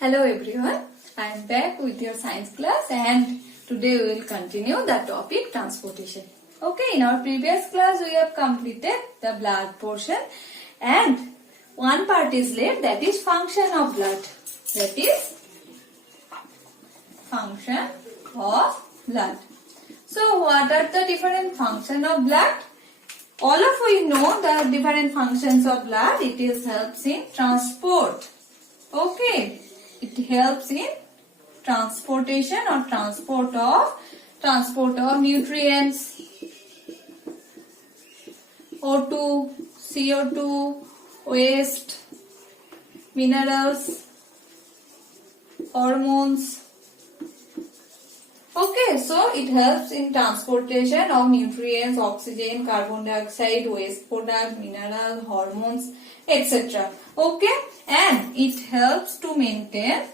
Hello everyone, I am back with your science class and today we will continue the topic transportation. Okay, in our previous class we have completed the blood portion and one part is left, that is function of blood. That is function of blood. So what are the different functions of blood? All of we know the different functions of blood. It is helps in transport. Okay. It helps in transportation or transport of nutrients, O2, CO2, waste, minerals, hormones. Okay, so it helps in transportation of nutrients, oxygen, carbon dioxide, waste product, mineral, hormones, etc. Okay, and it helps to maintain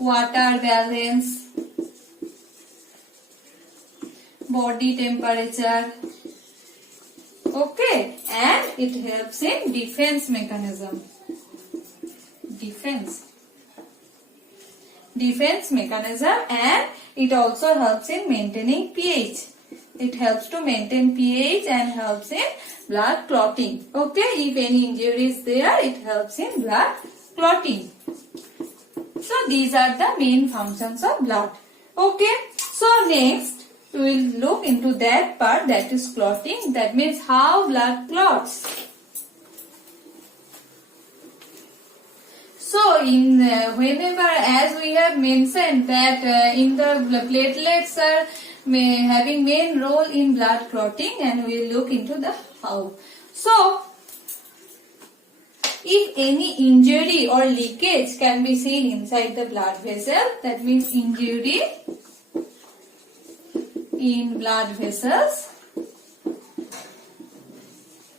water balance, body temperature. Okay, and it helps in defense mechanism. Defense mechanism, and it also helps in maintaining pH. It helps to maintain pH and helps in blood clotting. Okay, if any injury is there, it helps in blood clotting. So these are the main functions of blood. Okay, so next we will look into that part, that is clotting. That means how blood clots. So in whenever, as we have mentioned that in the platelets are having main role in blood clotting, and we will look into the how. So if any injury or leakage can be seen inside the blood vessel, that means injury in blood vessels.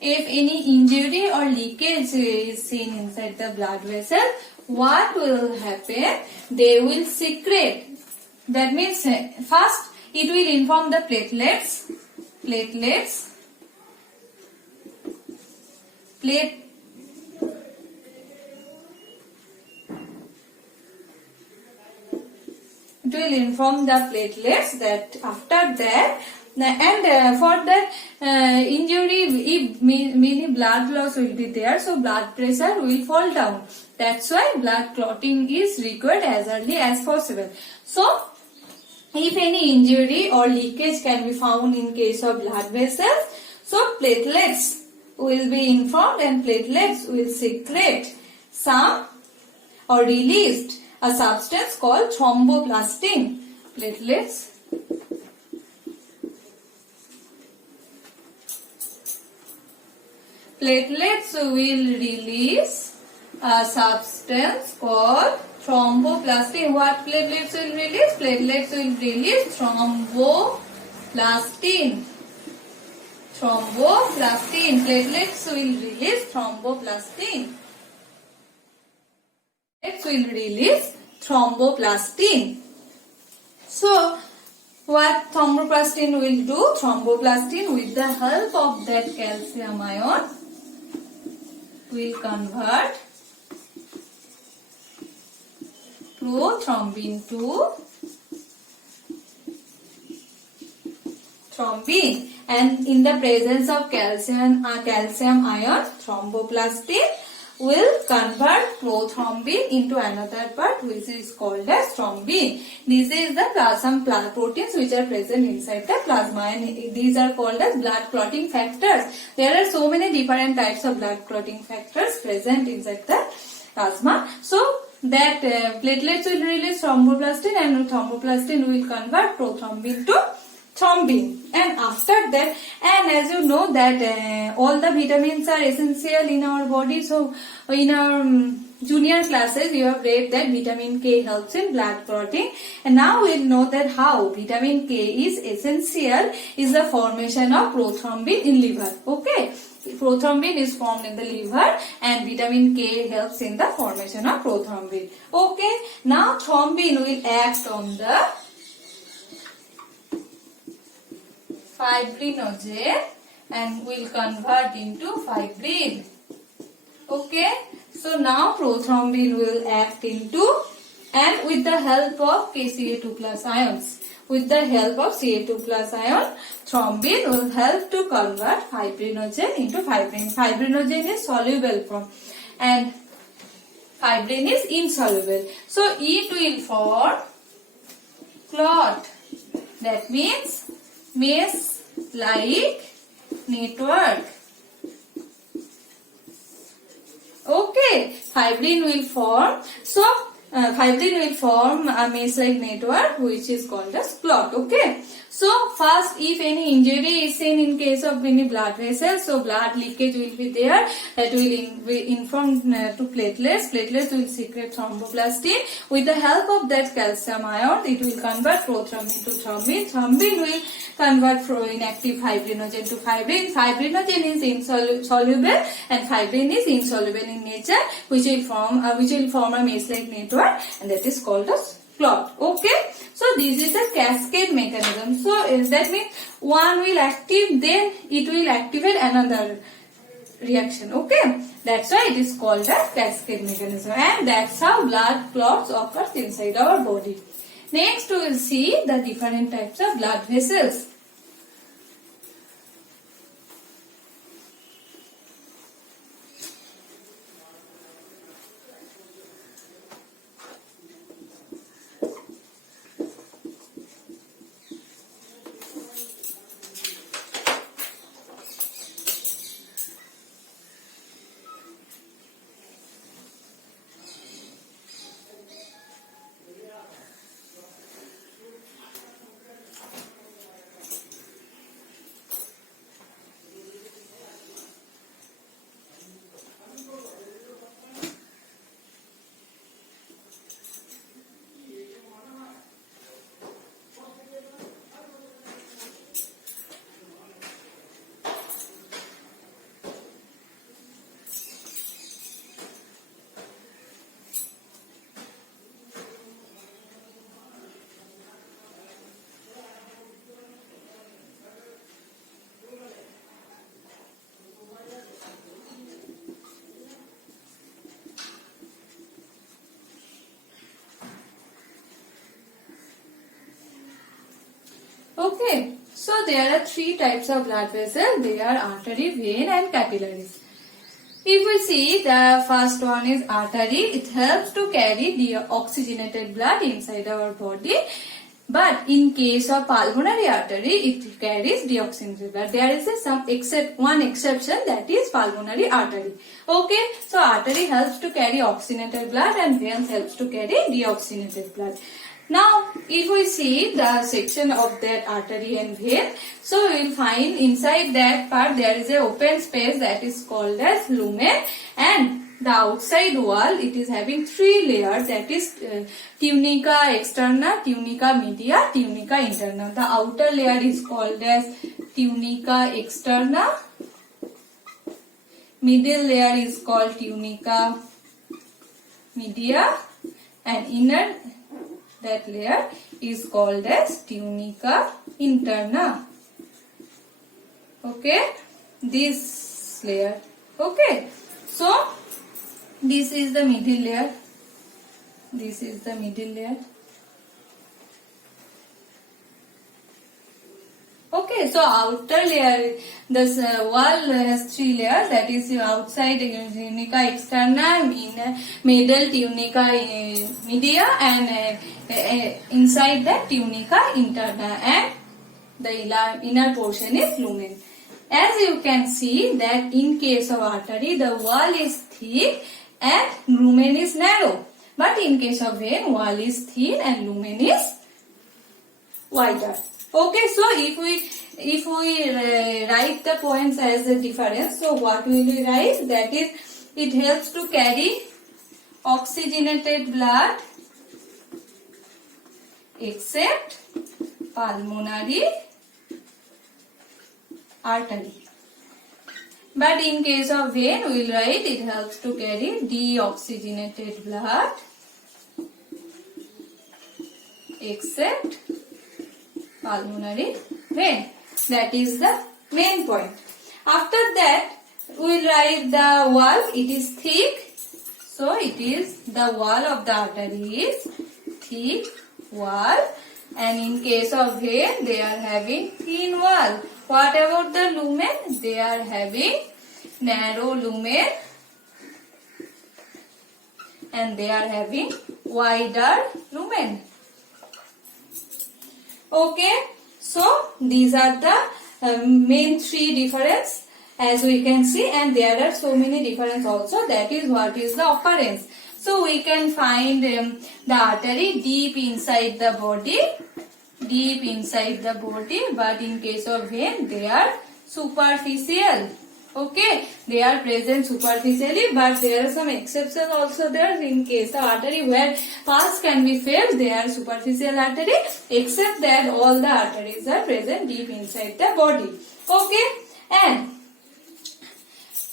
If any injury or leakage is seen inside the blood vessel, what will happen? They will secrete. That means first it will inform the platelets. It will inform the platelets that after that, and for that injury, if many blood loss will be there, so blood pressure will fall down. That's why blood clotting is required as early as possible. So if any injury or leakage can be found in case of blood vessels, so platelets will be informed and platelets will secrete some or released a substance called thromboplastin. Platelets will release a substance called thromboplastin. What platelets will release? Platelets will release thromboplastin. Platelets will release thromboplastin. Platelets will release thromboplastin. So what thromboplastin will do? Thromboplastin, with the help of that calcium ion, will convert prothrombin to thrombin, and in the presence of calcium ion, thromboplastin will convert prothrombin into another part which is called as thrombin. This is the some proteins which are present inside the plasma, and these are called as blood clotting factors. There are so many different types of blood clotting factors present inside the plasma. So that platelets will release thromboplastin, and thromboplastin will convert prothrombin to thrombin. And after that, and as you know that all the vitamins are essential in our body. So in our junior classes you have read that vitamin K helps in blood clotting, and now we will know that how vitamin K is essential is the formation of prothrombin in liver. Okay, prothrombin is formed in the liver and vitamin K helps in the formation of prothrombin. Okay, now thrombin will act on the fibrinogen and will convert into fibrin. Okay, so now prothrombin will act into, and with the help of KCa2 plus ions. With the help of Ca2 plus ion, thrombin will help to convert fibrinogen into fibrin. Fibrinogen is soluble form and fibrin is insoluble. So it will form clot. That means mesh-like network. Okay, fibrin will form. So fibrin will form a mesh-like network which is called as clot. Okay. So first, if any injury is seen in case of any blood vessels, so blood leakage will be there. That will inform to platelets. Platelets will secrete thromboplastin. With the help of that calcium ion, it will convert prothrombin to thrombin. Thrombin will convert inactive fibrinogen to fibrin. Fibrinogen is insoluble and fibrin is insoluble in nature, which will form a mesh-like network, and that is called as clot. Okay, so this is a cascade mechanism. So that means one will active, then it will activate another reaction. Okay, that's why it is called a cascade mechanism, and that's how blood clots occurs inside our body. Next we will see the different types of blood vessels. Okay, so there are three types of blood vessels. They are artery, vein and capillaries. If we see, the first one is artery. It helps to carry deoxygenated blood inside our body. But in case of pulmonary artery, it carries deoxygenated blood. There is one exception, that is pulmonary artery. Okay, so artery helps to carry oxygenated blood and vein helps to carry deoxygenated blood. Now, if we see the section of that artery and vein, so we will find inside that part there is a open space that is called as lumen, and the outside wall, it is having three layers, that is tunica externa, tunica media, tunica interna. The outer layer is called as tunica externa, middle layer is called tunica media, and inner that layer is called as tunica interna. Okay, this layer. Okay, so this is the middle layer. This is the middle layer. Okay, so outer layer, this wall has three layers, that is outside tunica externa, middle tunica media, and inside that tunica interna, and the inner portion is lumen. As you can see that in case of artery, the wall is thick and lumen is narrow. But in case of vein, wall is thin and lumen is wider. Okay, so if we write the points as a difference, so what will we write? That is, it helps to carry oxygenated blood except pulmonary artery. But in case of vein, we will write it helps to carry deoxygenated blood except pulmonary vein. That is the main point. After that, we will write the wall. It is thick. So it is the wall of the artery is thick wall. And in case of vein, they are having thin wall. What about the lumen? They are having narrow lumen. And they are having wider lumen. Okay. So these are the main three difference. As we can see, and there are so many difference also. That is what is the occurrence. So we can find the artery deep inside the body, but in case of vein, they are superficial. Okay, they are present superficially, but there are some exceptions also there. In case the artery where pus can be felt, they are superficial artery, except that all the arteries are present deep inside the body. Okay, and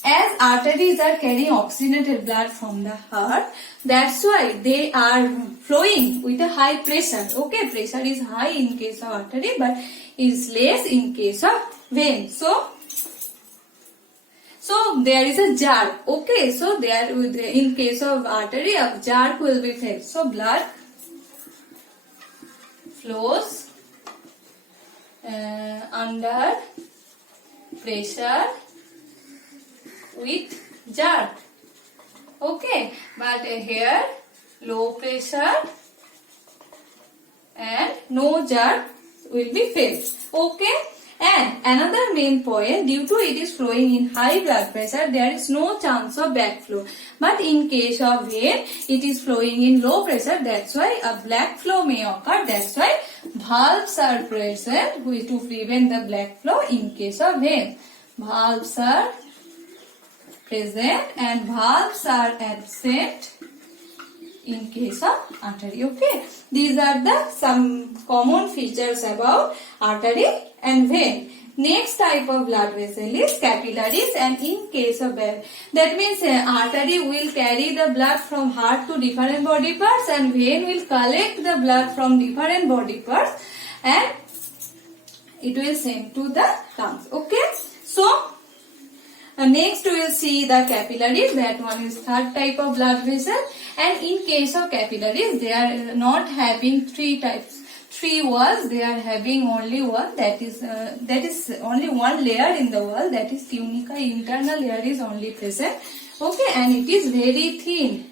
as arteries are carrying oxygenated blood from the heart, that's why they are flowing with a high pressure. Okay, pressure is high in case of artery, but is less in case of vein. So there is a jar. Okay, so there in case of artery, a jar will be felt. So blood flows under pressure with jar. Okay, but here low pressure and no jar will be filled. Okay, and another main point, due to it is flowing in high blood pressure, there is no chance of backflow. But in case of vein, it is flowing in low pressure. That's why a black flow may occur. That's why valves are present to prevent the black flow in case of vein. Valves are present and valves are absent in case of artery. Okay, these are the some common features about artery and vein. Next type of blood vessel is capillaries, and in case of vein, that means artery will carry the blood from heart to different body parts, and vein will collect the blood from different body parts and it will send to the lungs. Okay, so next we will see the capillaries. That one is third type of blood vessel, and in case of capillaries, they are not having three walls. They are having only one. That is only one layer in the wall. That is tunica. Internal layer is only present. Okay, and it is very thin.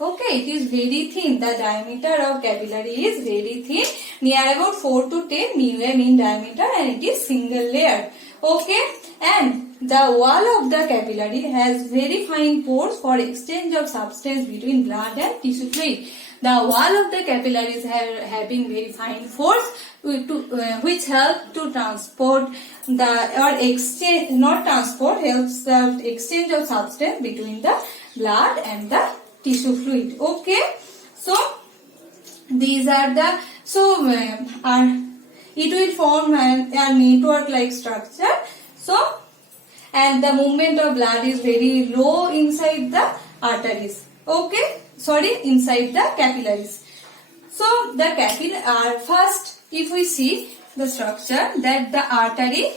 Okay, it is very thin. The diameter of capillary is very thin, near about 4 to 10 mm in diameter, and it is single layer. Okay, and the wall of the capillary has very fine pores for exchange of substance between blood and tissue fluid. The wall of the capillaries having very fine pores which help to transport helps the exchange of substance between the blood and the tissue fluid. Okay, so these are the it will form a network like structure. So, and the movement of blood is very low inside the arteries. Okay, inside the capillaries. So the capillary first, if we see the structure, that the artery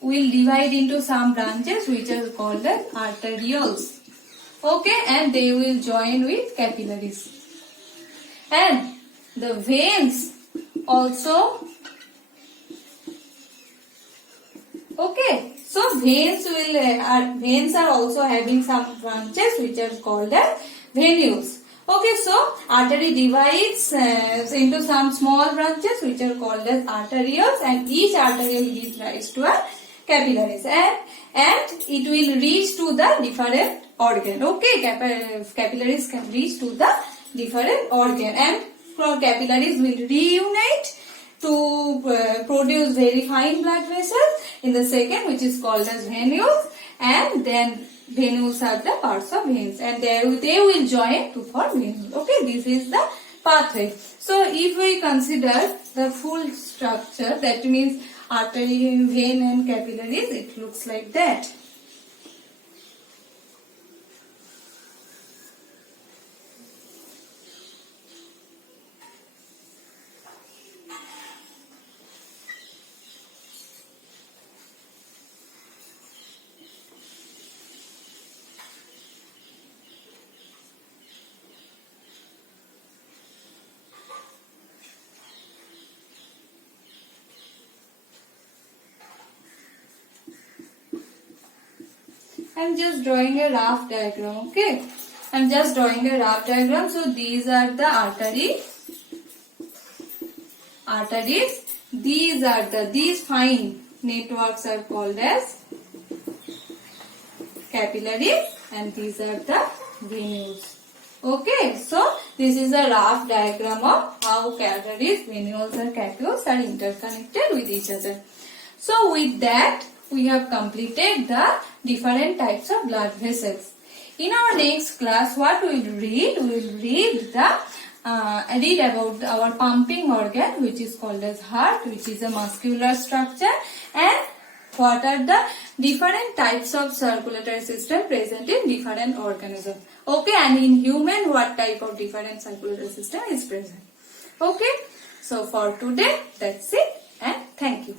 will divide into some branches which are called as arterioles. Okay, and they will join with capillaries. And the veins also. Okay, so veins are also having some branches which are called as venules. Okay, so artery divides into some small branches which are called as arterioles, and each arteriole gives rise to a capillaries, and it will reach to the different organ. Okay, capillaries can reach to the different organ, and from capillaries will reunite to produce very fine blood vessels in the second, which is called as venules, and then venules are the parts of veins, and they will join to form venules. Okay, this is the pathway. So if we consider the full structure, that means artery, vein and capillaries, it looks like that. I'm just drawing a rough diagram, okay? I'm just drawing a rough diagram. So these are the arteries. These fine networks are called as capillaries, and these are the venules. Okay, so this is a rough diagram of how capillaries, venules or capillaries are interconnected with each other. So with that, we have completed the different types of blood vessels. In our next class, what we will read? We will read about our pumping organ, which is called as heart, which is a muscular structure, and what are the different types of circulatory system present in different organisms. Okay, and in human, what type of different circulatory system is present. Okay, so for today, that's it, and thank you.